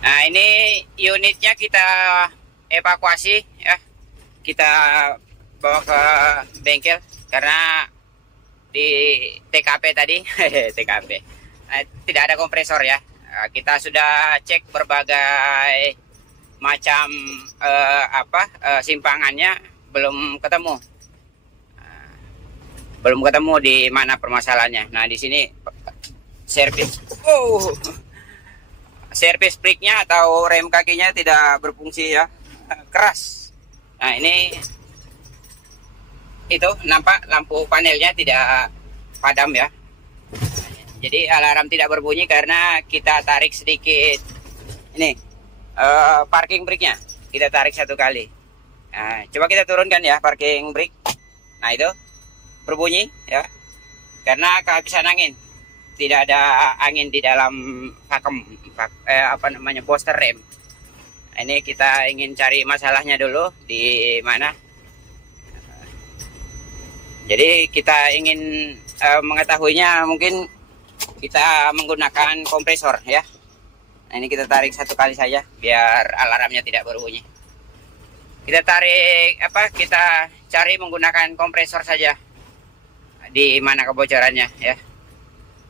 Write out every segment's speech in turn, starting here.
Nah, ini unitnya kita evakuasi ya. Kita bawa ke bengkel karena di TKP tadi TKP tidak ada kompresor ya. Kita sudah cek berbagai macam simpangannya, belum ketemu. Belum ketemu di mana permasalahannya. Nah, di sini servis. Servis brake-nya atau rem kakinya tidak berfungsi ya. Keras. Nah, ini itu nampak lampu panelnya tidak padam ya. Jadi alarm tidak berbunyi karena kita tarik sedikit ini parking brake-nya. Kita tarik satu kali. Nah, coba kita turunkan ya parking brake. Nah, itu berbunyi ya. Karena kehabisan angin. Tidak ada angin di dalam vakum booster rem. Nah, ini kita ingin cari masalahnya dulu di mana. Jadi kita ingin mengetahuinya, mungkin kita menggunakan kompresor ya. Nah, ini kita tarik satu kali saja biar alarmnya tidak berbunyi. Kita tarik kita cari menggunakan kompresor saja. Di mana kebocorannya ya.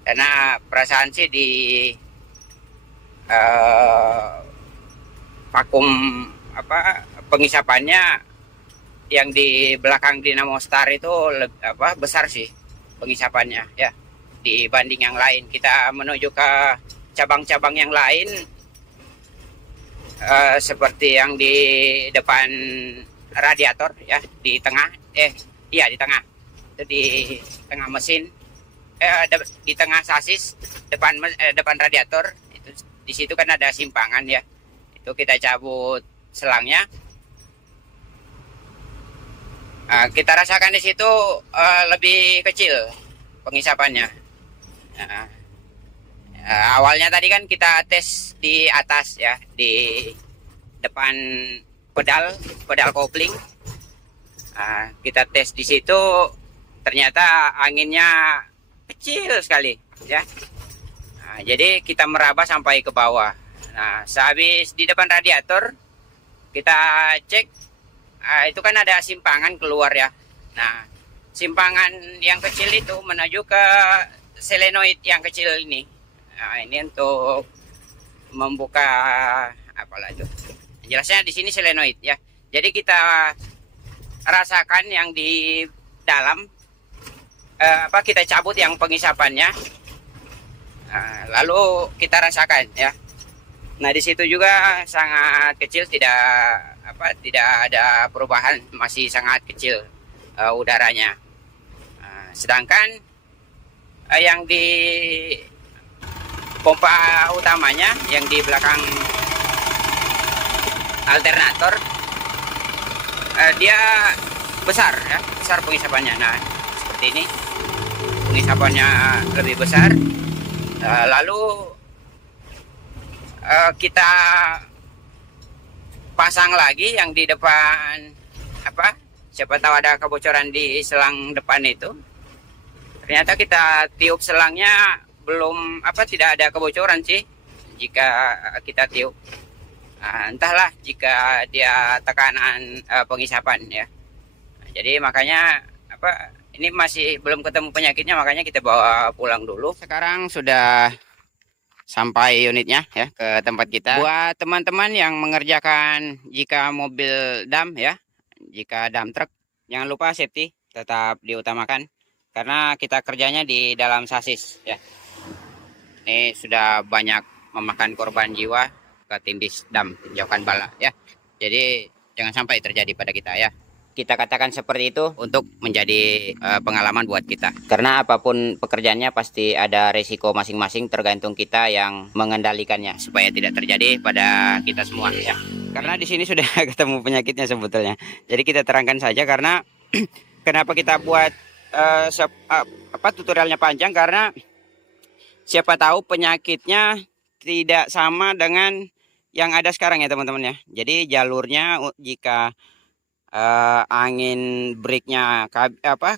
Karena perasaan sih di vakum pengisapannya yang di belakang dinamo star itu besar sih pengisapannya ya dibanding yang lain. Kita menuju ke cabang-cabang yang lain seperti yang di depan radiator ya, di tengah di tengah itu, di tengah mesin di tengah sasis depan radiator itu. Di situ kan ada simpangan ya, itu kita cabut selangnya. Kita rasakan di situ lebih kecil pengisapannya. Nah, awalnya tadi kan kita tes di atas ya, di depan pedal kopling. Kita tes di situ, ternyata anginnya kecil sekali ya. Jadi kita meraba sampai ke bawah. Nah, sehabis di depan radiator kita cek, itu kan ada simpangan keluar ya. Nah, simpangan yang kecil itu menuju ke selenoid yang kecil ini. Nah, ini untuk membuka apalah itu. Jelasnya di sini selenoid ya. Jadi kita rasakan yang di dalam kita cabut yang pengisapannya. Lalu kita rasakan ya. Nah, di situ juga sangat kecil, tidak ada perubahan, masih sangat kecil udaranya. Sedangkan yang di pompa utamanya yang di belakang alternator, dia besar ya, besar pengisapannya. Nah, seperti ini pengisapannya lebih besar. Lalu kita pasang lagi yang di depan siapa tahu ada kebocoran di selang depan itu. Ternyata kita tiup selangnya belum tidak ada kebocoran sih jika kita tiup. Entahlah jika dia tekanan pengisapan ya. Jadi makanya ini masih belum ketemu penyakitnya, makanya kita bawa pulang dulu. Sekarang sudah sampai unitnya ya ke tempat kita. Buat teman-teman yang mengerjakan jika mobil dam ya, jika dam truk, jangan lupa safety tetap diutamakan karena kita kerjanya di dalam sasis ya. Ini sudah banyak memakan korban jiwa ke tindis dam jauhkan bala ya. Jadi jangan sampai terjadi pada kita ya. Kita katakan seperti itu untuk menjadi pengalaman buat kita. Karena apapun pekerjaannya pasti ada resiko masing-masing, tergantung kita yang mengendalikannya supaya tidak terjadi pada kita semua ya. Karena di sini sudah ketemu penyakitnya sebetulnya. Jadi kita terangkan saja karena kenapa kita buat tutorialnya panjang, karena siapa tahu penyakitnya tidak sama dengan yang ada sekarang ya teman-teman ya. Jadi jalurnya jika angin brake-nya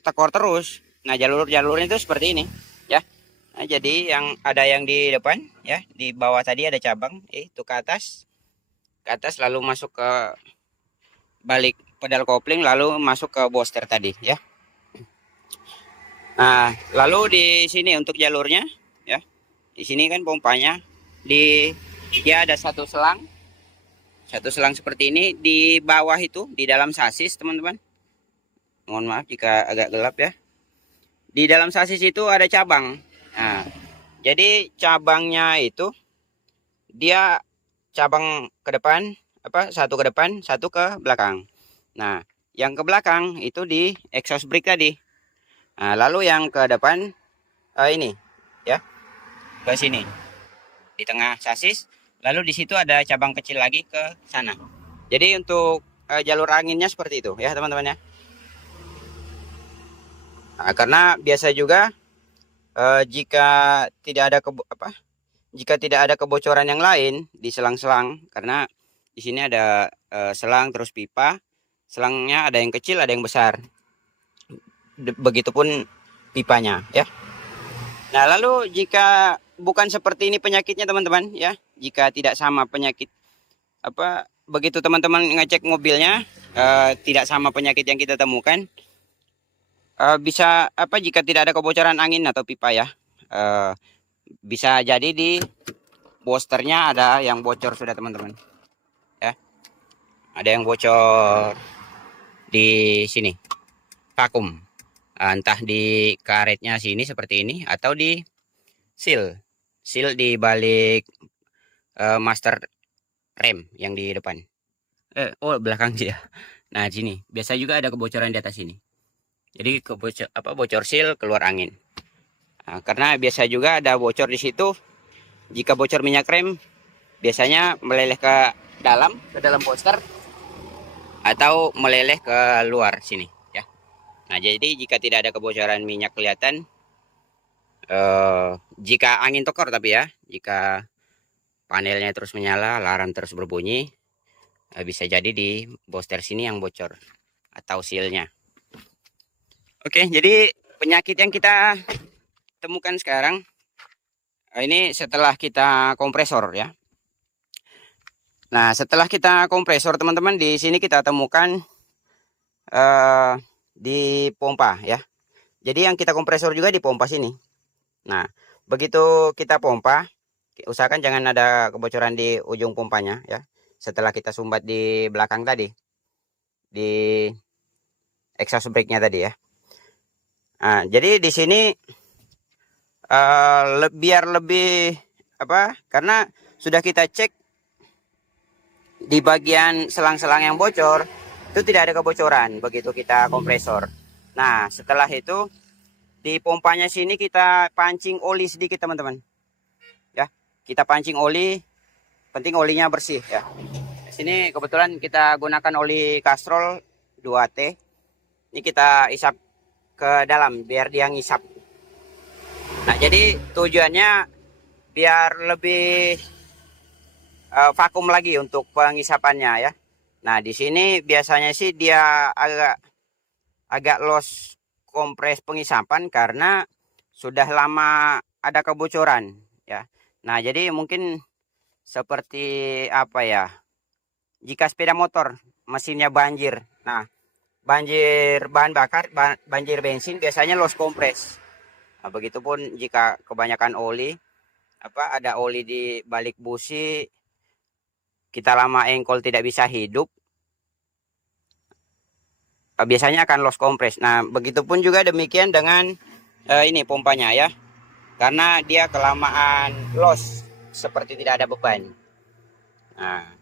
tekor terus, nah jalurnya itu seperti ini ya. Nah, jadi yang ada yang di depan ya. Di bawah tadi ada cabang, itu ke atas, lalu masuk ke balik pedal kopling, lalu masuk ke booster tadi, ya. Nah, lalu di sini untuk jalurnya, ya. Di sini kan pompanya, dia ada satu selang seperti ini di bawah itu, di dalam sasis, teman-teman. Mohon maaf jika agak gelap ya. Di dalam sasis itu ada cabang. Nah, jadi cabangnya itu dia cabang ke depan, satu ke depan, satu ke belakang. Nah, yang ke belakang itu di exhaust brake tadi. Nah, lalu yang ke depan ini ya, ke sini di tengah sasis. Lalu di situ ada cabang kecil lagi ke sana. Jadi untuk jalur anginnya seperti itu ya, teman-teman ya. Nah, karena biasa juga jika tidak ada jika tidak ada kebocoran yang lain di selang-selang, karena di sini ada selang terus pipa, selangnya ada yang kecil ada yang besar, begitupun pipanya ya. Nah, lalu jika bukan seperti ini penyakitnya teman-teman ya, jika tidak sama penyakit begitu teman-teman ngecek mobilnya tidak sama penyakit yang kita temukan, bisa jika tidak ada kebocoran angin atau pipa ya, bisa jadi di boosternya ada yang bocor sudah teman-teman ya, ada yang bocor di sini vakum, entah di karetnya sini seperti ini atau di seal di balik master rem yang di depan, belakang sih ya. Nah, sini biasa juga ada kebocoran di atas sini. Jadi bocor seal keluar angin. Nah, karena biasa juga ada bocor di situ. Jika bocor minyak rem, biasanya meleleh ke dalam booster atau meleleh ke luar sini ya. Nah, jadi jika tidak ada kebocoran minyak kelihatan, jika angin tekor tapi ya, jika panelnya terus menyala, alarm terus berbunyi, bisa jadi di booster sini yang bocor atau sealnya. Oke, jadi penyakit yang kita temukan sekarang ini setelah kita kompresor ya. Nah, setelah kita kompresor teman-teman, di sini kita temukan di pompa ya. Jadi yang kita kompresor juga di pompa sini. Nah, begitu kita pompa, usahakan jangan ada kebocoran di ujung pompanya ya. Setelah kita sumbat di belakang tadi, di exhaust brake-nya tadi ya. Nah, jadi di sini biar lebih karena sudah kita cek di bagian selang-selang yang bocor itu tidak ada kebocoran begitu kita kompresor. Nah, setelah itu di pompanya sini kita pancing oli sedikit teman-teman ya. Kita pancing oli, penting olinya bersih ya. Di sini kebetulan kita gunakan oli Castrol 2T. Ini kita isap ke dalam biar dia ngisap. Nah, jadi tujuannya biar lebih vakum lagi untuk pengisapannya ya. Nah, di sini biasanya sih dia agak los kompres pengisapan karena sudah lama ada kebocoran ya. Nah, jadi mungkin seperti jika sepeda motor mesinnya banjir. Nah, banjir bahan bakar, banjir bensin biasanya los kompres. Nah, begitupun jika kebanyakan oli, ada oli di balik busi, kita lama engkol tidak bisa hidup, biasanya akan los kompres. Nah, begitupun juga demikian dengan ini pompanya ya, karena dia kelamaan los seperti tidak ada beban. Nah,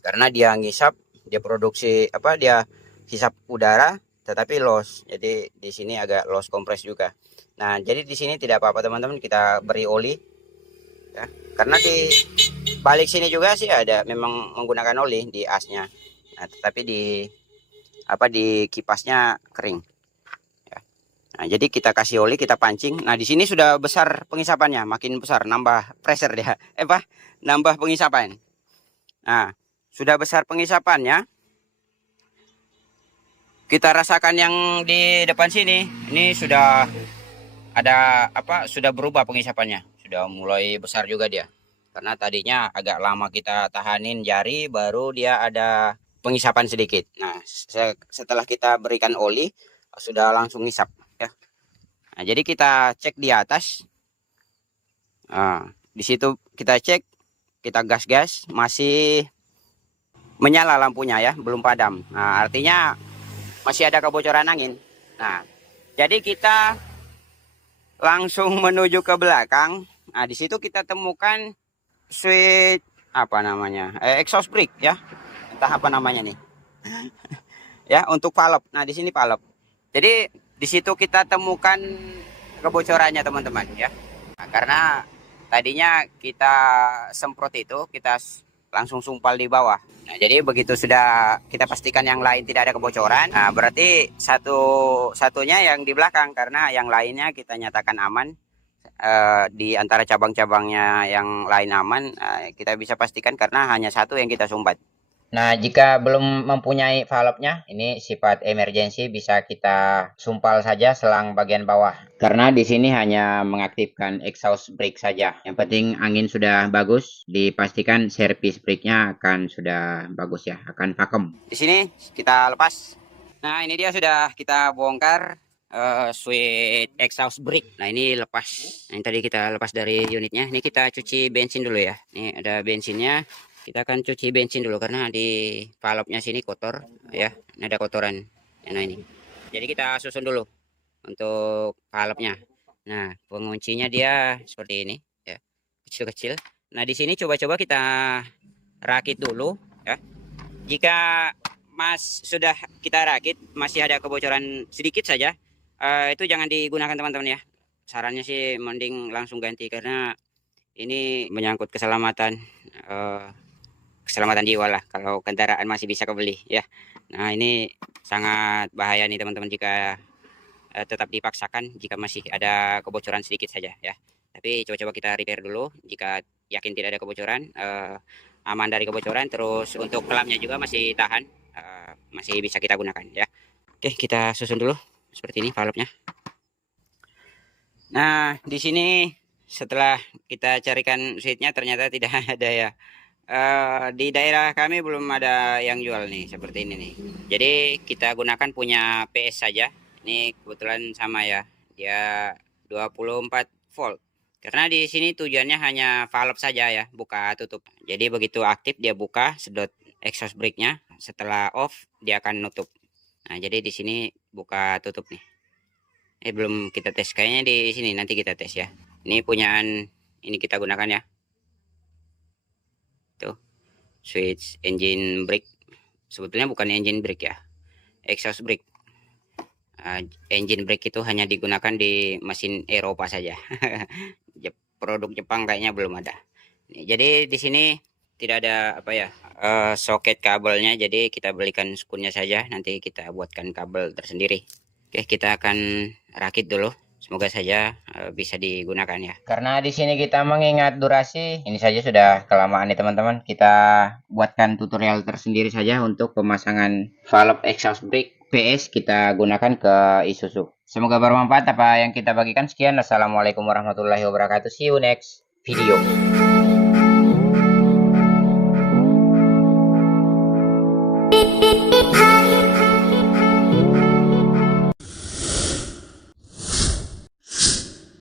karena dia ngisap, dia produksi dia hisap udara tetapi los, jadi di sini agak los kompres juga. Nah, jadi di sini tidak apa-apa teman-teman, kita beri oli ya, karena di balik sini juga sih ada memang menggunakan oli di asnya. Nah, tetapi di kipasnya kering ya. Nah, jadi kita kasih oli, kita pancing. Nah, di sini sudah besar pengisapannya, makin besar, nambah pressure dia nambah pengisapan. Nah, sudah besar pengisapannya, kita rasakan yang di depan sini, ini sudah ada sudah berubah pengisapannya, sudah mulai besar juga dia. Karena tadinya agak lama kita tahanin jari, baru dia ada pengisapan sedikit. Nah, setelah kita berikan oli, sudah langsung ngisap ya. Nah, jadi kita cek di atas. Nah, di situ kita cek, kita gas-gas, masih menyala lampunya ya, belum padam. Nah, artinya masih ada kebocoran angin. Nah, jadi kita langsung menuju ke belakang. Nah, di situ kita temukan switch apa namanya? Exhaust brake ya. Entah apa namanya nih. Ya, untuk valve. Nah, di sini valve. Jadi di situ kita temukan kebocorannya teman-teman ya. Nah, karena tadinya kita semprot itu, kita langsung sumpal di bawah. Nah, jadi begitu sudah kita pastikan yang lain tidak ada kebocoran, nah berarti satunya yang di belakang, karena yang lainnya kita nyatakan aman. Di antara cabang-cabangnya yang lain aman, kita bisa pastikan karena hanya satu yang kita sumbat. Nah, jika belum mempunyai valve-nya, ini sifat emergency, bisa kita sumpal saja selang bagian bawah. Karena di sini hanya mengaktifkan exhaust brake saja. Yang penting angin sudah bagus, dipastikan servis brake-nya akan sudah bagus ya, akan vakum. Di sini kita lepas. Nah, ini dia sudah kita bongkar switch exhaust brake. Nah, ini lepas. Nah, ini tadi kita lepas dari unitnya. Ini kita cuci bensin dulu ya. Ini ada bensinnya. Kita akan cuci bensin dulu karena di valve-nya sini kotor ya. Ini ada kotoran. Nah, ini. Jadi kita susun dulu untuk valve-nya. Nah, penguncinya dia seperti ini ya. Kecil-kecil. Nah, di sini coba-coba kita rakit dulu ya. Jika sudah kita rakit masih ada kebocoran sedikit saja, itu jangan digunakan teman-teman ya. Sarannya sih mending langsung ganti karena ini menyangkut keselamatan keselamatan jiwa lah kalau kendaraan masih bisa kebeli ya. Nah, ini sangat bahaya nih teman-teman jika tetap dipaksakan jika masih ada kebocoran sedikit saja ya. Tapi coba-coba kita repair dulu jika yakin tidak ada kebocoran, aman dari kebocoran, terus untuk kelamnya juga masih tahan, masih bisa kita gunakan ya. Oke, kita susun dulu seperti ini valve-nya. Nah, di sini setelah kita carikan switch-nya ternyata tidak ada ya. Di daerah kami belum ada yang jual nih seperti ini nih. Jadi kita gunakan punya PS saja. Ini kebetulan sama ya. Dia 24 volt. Karena di sini tujuannya hanya valve saja ya, buka tutup. Jadi begitu aktif dia buka, sedot exhaust brake-nya. Setelah off dia akan nutup. Nah, jadi di sini buka tutup nih. Belum kita tes, kayaknya di sini nanti kita tes ya. Ini punyaan ini kita gunakan ya. Tuh, switch engine brake. Sebetulnya bukan engine brake ya, exhaust brake. Engine brake itu hanya digunakan di mesin Eropa saja. Produk Jepang kayaknya belum ada. Jadi di sini tidak ada apa ya, soket kabelnya, jadi kita belikan skunnya saja, nanti kita buatkan kabel tersendiri. Oke, kita akan rakit dulu. Semoga saja bisa digunakan ya. Karena di sini kita mengingat durasi, ini saja sudah kelamaan nih teman-teman. Kita buatkan tutorial tersendiri saja untuk pemasangan valve exhaust brake PS kita gunakan ke Isuzu. Semoga bermanfaat apa yang kita bagikan. Sekian, assalamualaikum warahmatullahi wabarakatuh. See you next video.